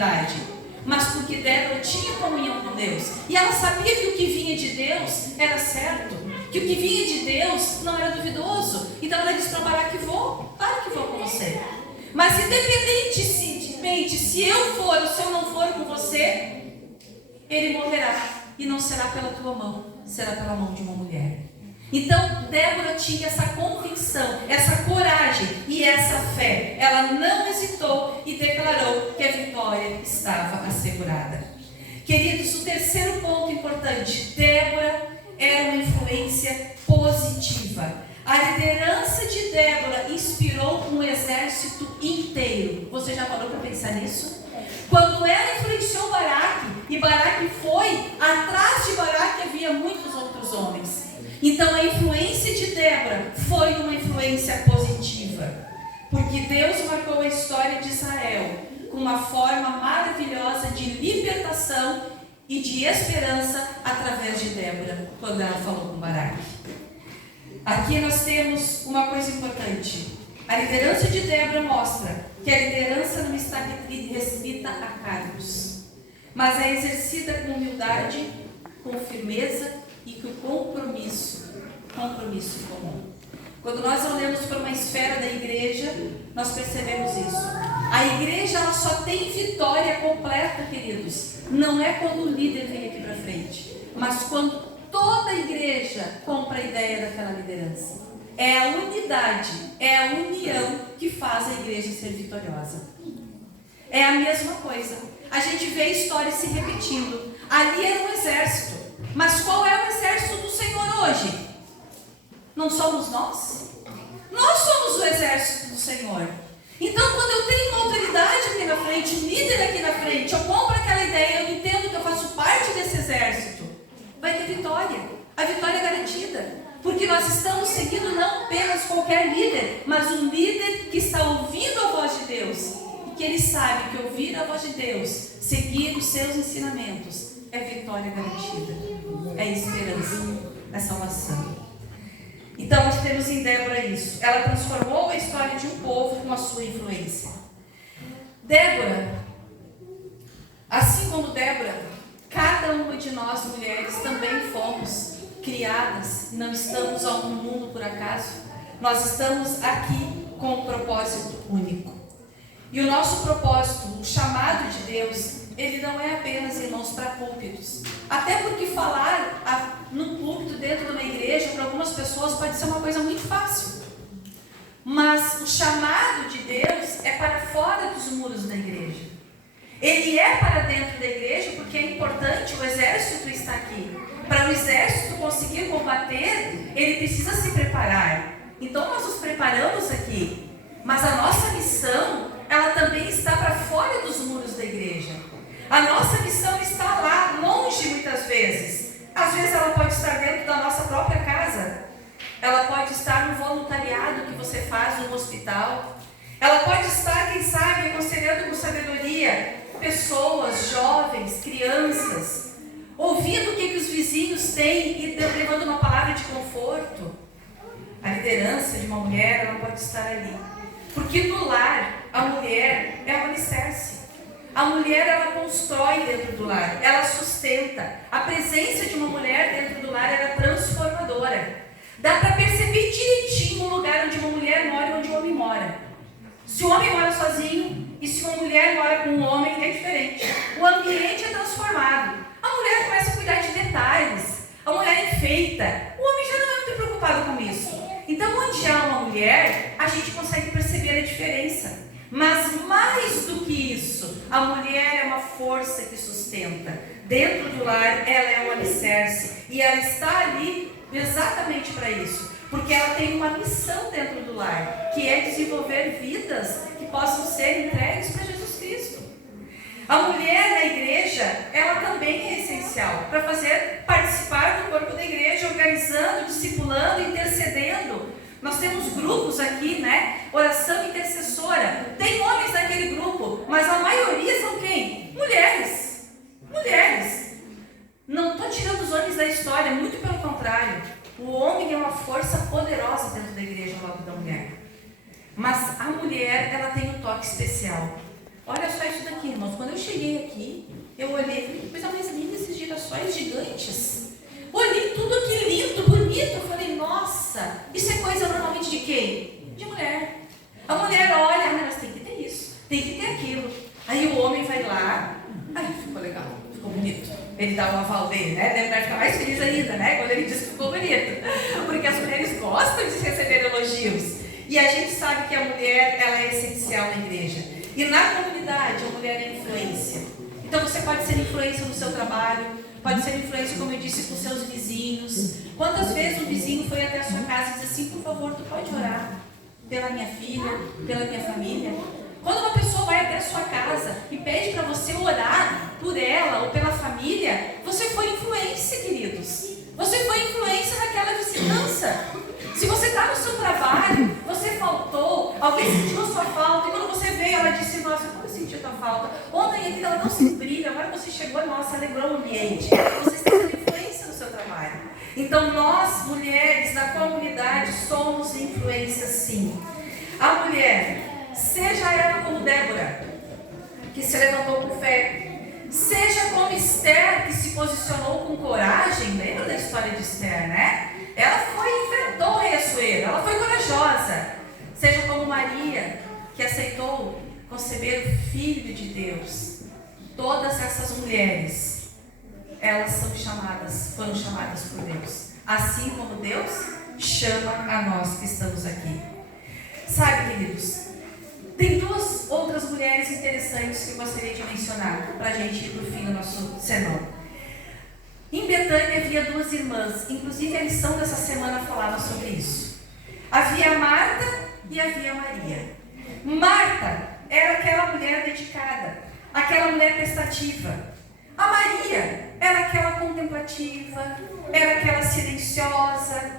autoridade, mas porque Débora tinha comunhão com Deus. E ela sabia que o que vinha de Deus era certo, que o que vinha de Deus não era duvidoso. Então ela disse para Baraque: vou, claro que vou com você. Mas independentemente se eu for ou se eu não for com você, ele morrerá. E não será pela tua mão, será pela mão de uma mulher. Então Débora tinha essa convicção, essa coragem e essa fé. Ela não hesitou e declarou que a vitória estava assegurada. Queridos, o terceiro ponto importante: Débora era uma influência positiva. A liderança de Débora inspirou um exército inteiro. Você já parou para pensar nisso? Quando ela influenciou Baraque, e Baraque foi, atrás de Baraque havia muitos outros homens. Então a influência de Débora foi uma influência positiva, porque Deus marcou a história de Israel com uma forma maravilhosa de libertação e de esperança através de Débora, quando ela falou com Baraque. Aqui nós temos uma coisa importante: a liderança de Débora mostra que a liderança não está restrita a cargos, mas é exercida com humildade, com firmeza e com compromisso comum. Quando nós olhamos para uma esfera da igreja, nós percebemos isso. A igreja, ela só tem vitória completa, queridos, não é quando o líder vem aqui para frente, mas quando toda a igreja compra a ideia daquela liderança. É a unidade, é a união que faz a igreja ser vitoriosa. É a mesma coisa. A gente vê histórias se repetindo. Ali era um exército. Mas qual é o exército do Senhor hoje? Não somos nós? Nós somos o exército do Senhor. Então, quando eu tenho uma autoridade aqui na frente, um líder aqui na frente, eu compro aquela ideia, eu entendo que eu faço parte desse exército, vai ter vitória. A vitória é garantida. Porque nós estamos seguindo não apenas qualquer líder, mas um líder que está ouvindo a voz de Deus. E que ele sabe que ouvir a voz de Deus, seguir os seus ensinamentos, é vitória garantida. É esperança, é salvação. Então nós temos em Débora isso. Ela transformou a história de um povo com a sua influência. Débora, assim como Débora, cada uma de nós mulheres também fomos criadas, não estamos no mundo por acaso. Nós estamos aqui com um propósito único. E o nosso propósito, o chamado de Deus, ele não é apenas, irmãos, para púlpitos. Até porque falar num púlpito dentro de uma igreja, para algumas pessoas pode ser uma coisa muito fácil. Mas o chamado de Deus é para fora dos muros da igreja. Ele é para dentro da igreja porque é importante, o exército está aqui. Para o exército conseguir combater, ele precisa se preparar. Então nós nos preparamos aqui. Mas a nossa missão, ela também está para fora dos muros da igreja. A nossa missão está lá, longe muitas vezes. Às vezes ela pode estar dentro da nossa própria casa. Ela pode estar no voluntariado que você faz no hospital. Ela pode estar, quem sabe, aconselhando com sabedoria pessoas, jovens, crianças, ouvindo o que os vizinhos têm e levando uma palavra de conforto. A liderança de uma mulher, ela pode estar ali. Porque no lar, a mulher é o alicerce. A mulher, ela constrói dentro do lar, ela sustenta. A presença de uma mulher dentro do lar era transformadora. Dá para perceber direitinho o lugar onde uma mulher mora e onde o homem mora. Se o homem mora sozinho e se uma mulher mora com um homem, é diferente. O ambiente é transformado. A mulher começa a cuidar de detalhes. A mulher enfeita. O homem já não é muito preocupado com isso. Então, onde há uma mulher, a gente consegue perceber a diferença. Mas mais do que isso, a mulher é uma força que sustenta. Dentro do lar, ela é um alicerce. E ela está ali exatamente para isso. Porque ela tem uma missão dentro do lar, que é desenvolver vidas que possam ser entregues para Jesus Cristo. A mulher na igreja, ela também é essencial para fazer participar do corpo da igreja, organizando, discipulando, intercedendo. Nós temos grupos aqui, né? Oração intercessora. Tem homens naquele grupo, mas a maioria são quem? Mulheres. Mulheres. Não estou tirando os homens da história, muito pelo contrário. O homem é uma força poderosa dentro da igreja ao lado da mulher. Mas a mulher, ela tem um toque especial. Olha só isso daqui, irmãos. Quando eu cheguei olhei, falei, que coisa mais linda esses girassóis gigantes. Olhei tudo que lindo, bonito. Eu falei, nossa, isso é coisa normalmente de quem? De mulher. A mulher olha, mas tem que ter isso, tem que ter aquilo. Aí o homem vai lá, aí ficou legal, ficou bonito. Ele dá um aval dele, né? Deve ficar mais feliz ainda, né? Quando ele diz que ficou bonito. Porque as mulheres gostam de receber elogios. E a gente sabe que a mulher, ela é essencial na igreja. E na comunidade, a mulher é influência. Então você pode ser influência no seu trabalho, pode ser influência, como eu disse, com seus vizinhos. Quantas vezes um vizinho foi até a sua casa e disse assim, por favor, tu pode orar pela minha filha, pela minha família? Quando uma pessoa vai até a sua casa e pede para você orar por ela ou pela família, você foi influência, queridos. Você foi influência naquela vizinhança. Se você está no seu trabalho, você faltou, alguém sentiu a sua falta, e quando você veio, ela disse, nossa, como eu senti a tua falta? Ontem a vida ela não se brilha, agora você chegou, nossa, alegrou o ambiente. Você está tendo influência no seu trabalho. Então nós, mulheres da comunidade, somos influência sim. A mulher, seja ela como Débora, que se levantou com fé, seja como Esther, que se posicionou com coragem. Lembra da história de Esther, né? Ela foi e enfrentou o rei Assuero, ela foi corajosa. Seja como Maria, que aceitou conceber o Filho de Deus. Todas essas mulheres, elas foram chamadas por Deus. Assim como Deus chama a nós que estamos aqui. Sabe, queridos, tem duas outras mulheres interessantes que eu gostaria de mencionar para a gente ir para o fim do nosso sermão. Em Betânia havia duas irmãs, inclusive a lição dessa semana falava sobre isso. Havia Marta e havia Maria. Marta era aquela mulher dedicada, aquela mulher prestativa. A Maria era aquela contemplativa, era aquela silenciosa.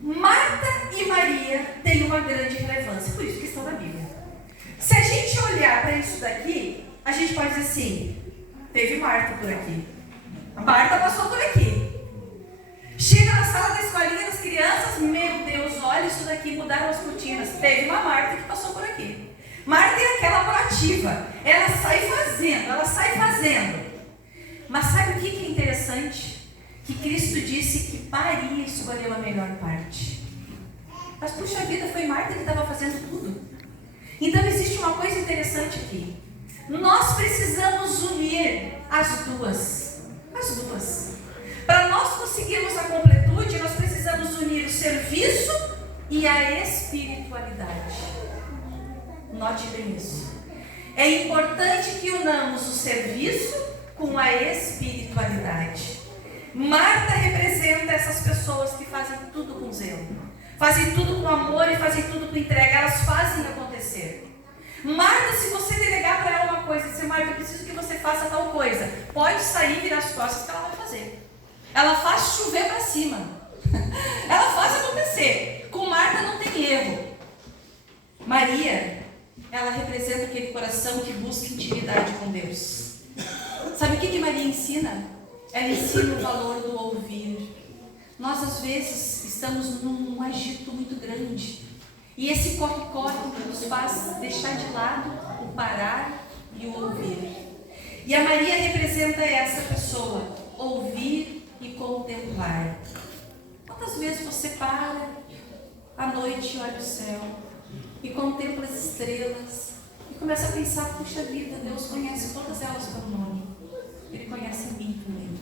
Marta e Maria têm uma grande relevância, por isso que estão na Bíblia. Se a gente olhar para isso daqui, a gente pode dizer assim, teve Marta por aqui. A Marta passou por aqui. Chega na sala da escolinha das crianças, meu Deus, olha isso daqui, mudaram as cortinas. Teve uma Marta que passou por aqui. Marta é aquela proativa, ela sai fazendo. Mas sabe o que é interessante? Que Cristo disse que Maria escolheu a melhor parte. Mas puxa vida, foi Marta que estava fazendo tudo. Então existe uma coisa interessante aqui. Nós precisamos unir as duas. Para nós conseguirmos a completude, nós precisamos unir o serviço e a espiritualidade. Note bem isso. É importante que unamos o serviço com a espiritualidade. Marta representa essas pessoas que fazem tudo com zelo, fazem tudo com amor e fazem tudo com entrega, elas fazem acontecer. Marta, se você delegar para ela uma coisa, dizer, Marta, eu preciso que você faça tal coisa, pode sair, virar as costas que ela vai fazer. Ela faz chover para cima. Ela faz acontecer. Com Marta não tem erro. Maria, ela representa aquele coração que busca intimidade com Deus. Sabe o que Maria ensina? Ela ensina o valor do ouvir. Nós, às vezes, estamos num agito muito grande. E esse corre-corre nos faz deixar de lado o parar e o ouvir. E a Maria representa essa pessoa, ouvir e contemplar. Quantas vezes você para à noite e olha o céu e contempla as estrelas e começa a pensar, puxa vida, Deus conhece todas elas pelo nome. Ele conhece mim também.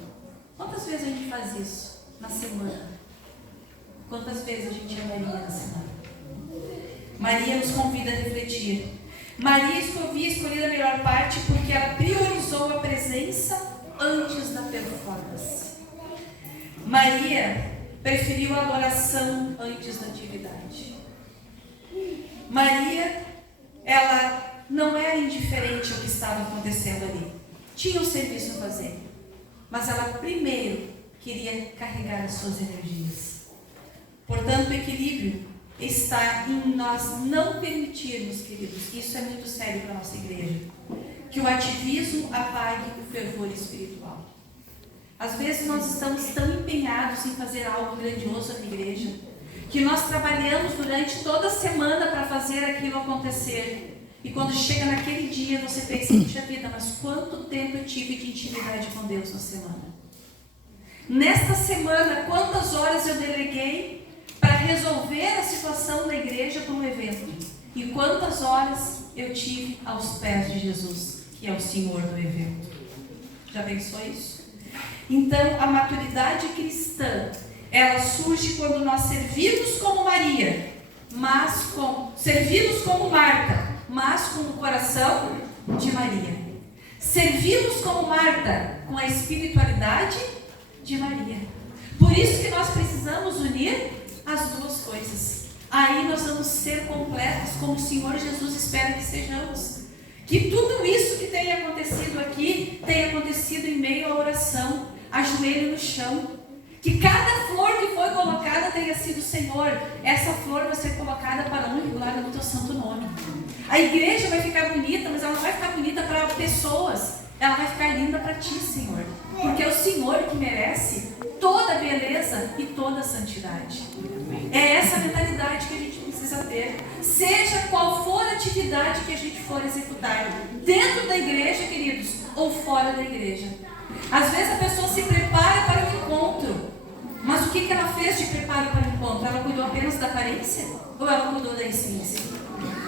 Quantas vezes a gente faz isso na semana? Quantas vezes a gente é Maria na semana? Maria nos convida a refletir. Maria havia escolhido a melhor parte porque ela priorizou a presença antes da performance. Maria preferiu a adoração antes da atividade. Maria, ela não era indiferente ao que estava acontecendo ali. Tinha um serviço a fazer, mas ela primeiro queria carregar as suas energias. Portanto, o equilíbrio está em nós não permitirmos, queridos, isso é muito sério para a nossa igreja, que o ativismo apague o fervor espiritual. Às vezes nós estamos tão empenhados em fazer algo grandioso na igreja, que nós trabalhamos durante toda a semana para fazer aquilo acontecer. E quando chega naquele dia, dia você pensa, puxa vida, mas quanto tempo eu tive de intimidade com Deus na semana? Nesta semana, quantas horas eu deleguei para resolver a situação da igreja para um evento? E quantas horas eu tive aos pés de Jesus, que é o Senhor do evento? Já pensou isso? Então, a maturidade cristã, ela surge quando nós servimos como Maria, servimos como Marta, mas com o coração de Maria. Servimos como Marta, com a espiritualidade de Maria. Por isso que nós precisamos unir as duas coisas. Aí nós vamos ser completos, como o Senhor Jesus espera que sejamos. Que tudo isso que tem acontecido aqui, tenha acontecido em meio à oração, ajoelho no chão. Que cada flor que foi colocada tenha sido, Senhor, essa flor vai ser colocada para honra e glória do teu santo nome. A igreja vai ficar bonita, mas ela não vai ficar bonita para pessoas. Ela vai ficar linda para ti, Senhor. Porque é o Senhor que merece toda a beleza e toda a santidade. É essa mentalidade que a gente precisa ter. Seja qual for a atividade que a gente for executar, dentro da igreja, queridos, ou fora da igreja. Às vezes a pessoa se prepara para o encontro. Mas o que ela fez de preparo para o encontro? Ela cuidou apenas da aparência? Ou ela cuidou da essência?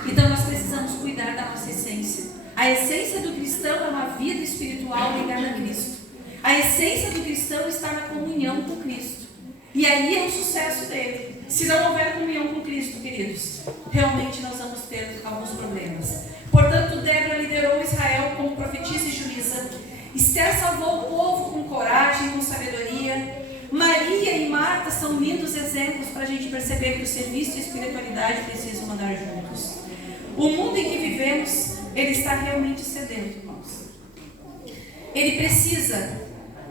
Então nós precisamos cuidar da nossa essência. A essência do cristão é uma vida espiritual ligada a Cristo. A essência do cristão está na comunhão com Cristo. E aí é o sucesso dele. Se não houver comunhão com Cristo, queridos, realmente nós vamos ter alguns problemas. Portanto, Débora liderou Israel como profetisa e juíza. Esther salvou o povo com coragem, com sabedoria. Maria e Marta são lindos exemplos para a gente perceber que o serviço e a espiritualidade precisam andar juntos. O mundo em que vivemos, ele está realmente sedento, irmãos. Ele precisa,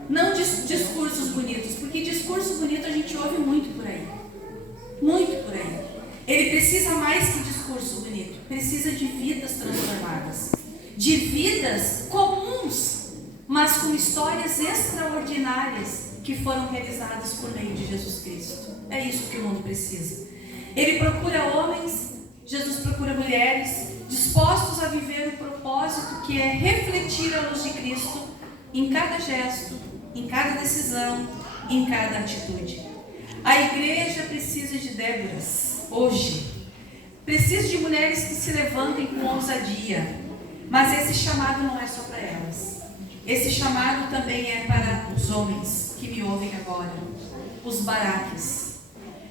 não de discursos bonitos, porque discurso bonito a gente ouve muito por aí. Muito por aí. Ele precisa mais que discurso bonito. Precisa de vidas transformadas. De vidas comuns, mas com histórias extraordinárias que foram realizadas por meio de Jesus Cristo. É isso que o mundo precisa. Ele procura homens, Jesus procura mulheres, dispostos a viver o propósito que é refletir a luz de Cristo em cada gesto, em cada decisão, em cada atitude. A igreja precisa de Déboras, hoje. Precisa de mulheres que se levantem com ousadia. Mas esse chamado não é só para elas. Esse chamado também é para os homens que me ouvem agora, os baraques.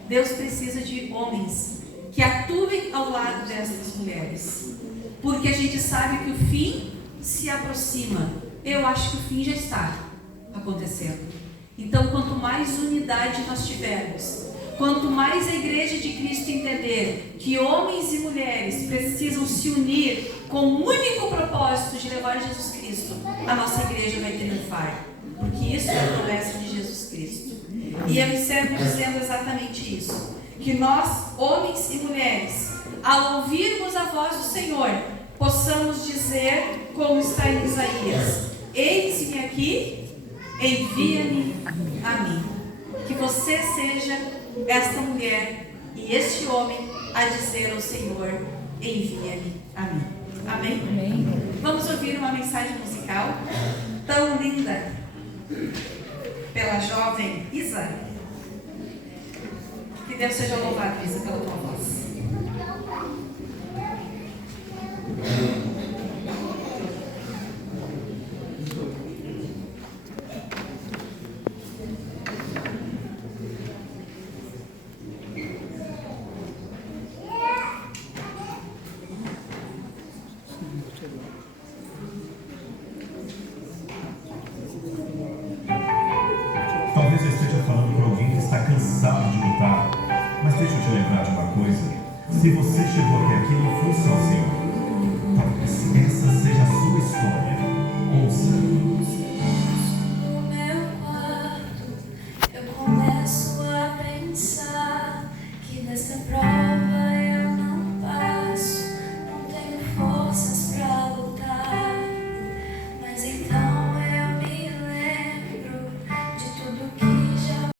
Deus precisa de homens que atuem ao lado dessas mulheres, porque a gente sabe que o fim se aproxima. Eu acho que o fim já está acontecendo. Então, quanto mais unidade nós tivermos, quanto mais a igreja de Cristo entender que homens e mulheres precisam se unir com o único propósito de levar Jesus Cristo, a nossa igreja vai triunfar, porque isso é a promessa de Jesus Cristo. E eu encerro dizendo exatamente isso, que nós, homens e mulheres, ao ouvirmos a voz do Senhor, possamos dizer como está em Isaías: eis-me aqui, envia-me a mim. Que você seja esta mulher e este homem a dizer ao Senhor: envia-me a mim. Amém? Amém? Vamos ouvir uma mensagem musical tão linda pela jovem Isa. Que Deus seja louvado, Isa, pela tua voz. Talvez eu esteja falando para alguém que está cansado de lutar, mas deixa eu te lembrar de uma coisa: se você chegou até aqui, não foi sozinho. Talvez essa seja a sua história. Ouça.